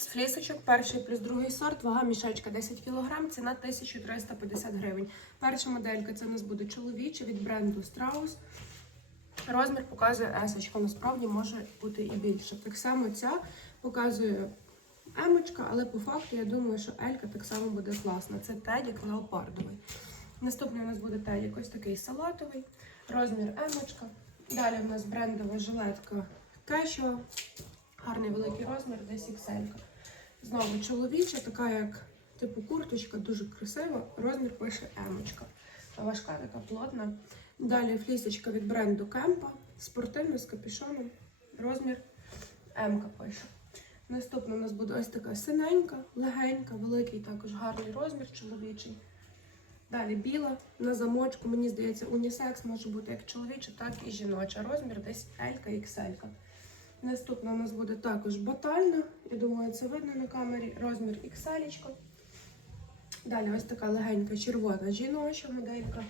З флісочок, перший плюс другий сорт, вага мішечка 10 кг, ціна 1350 гривень. Перша моделька це у нас буде чоловіча від бренду Strauss. Розмір показує есочка, насправді може бути і більше. Так само ця показує емочка, але по факту я думаю, що елька так само буде класна. Це тедік леопардовий. Наступний у нас буде тедік ось такий салатовий, розмір емочка. Далі у нас брендова жилетка Кешо. Гарний великий розмір, десь XL. Знову чоловіча, така як типу курточка, дуже красива. Розмір пише емочка. Важка така плотна. Далі флісочка від бренду Кемпа. Спортивна з капюшоном. Розмір М пише. Наступна у нас буде ось така синенька, легенька, великий також гарний розмір чоловічий. Далі біла на замочку, мені здається, унісекс може бути як чоловіча, так і жіноча. Розмір десь L, XL. Наступна у нас буде також батальна. Я думаю, це видно на камері. Розмір XL. Далі ось така легенька червона жіноча моделька.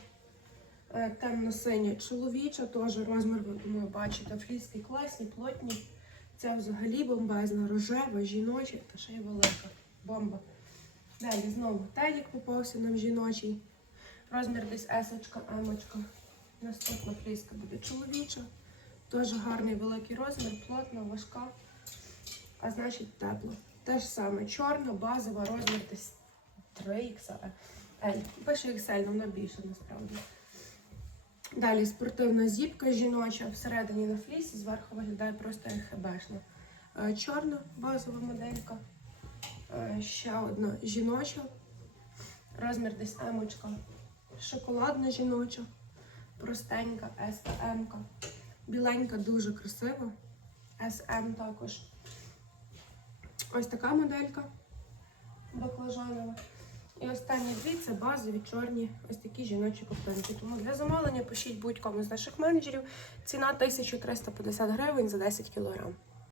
Е, Темно-синя чоловіча, теж розмір, ви думаю, бачите, фліски класні, плотні. Ця взагалі бомбезна, рожева, жіноча та ще й велика. Бомба. Далі знову тедік попався нам жіночий. Розмір десь есочка, емочка. Наступна фліска буде чоловіча. Теж гарний великий розмір, плотна, важка, а значить тепло. Те ж саме чорна, базова, розмір десь 3XL. Пише XL, вона більше насправді. Далі спортивна зіпка жіноча, всередині на флісі, зверху виглядає просто як хебешна. Е, Чорна базова моделька. Е, Ще одна жіноча. Розмір десь емочка. Шоколадна жіноча. Простенька, СМ. Біленька дуже красива. SM також. Ось така моделька баклажанова. І останні дві це базові чорні, ось такі жіночі коптинки. Тому для замовлення пишіть будь-кому з наших менеджерів. Ціна 1350 гривень за 10 кілограм.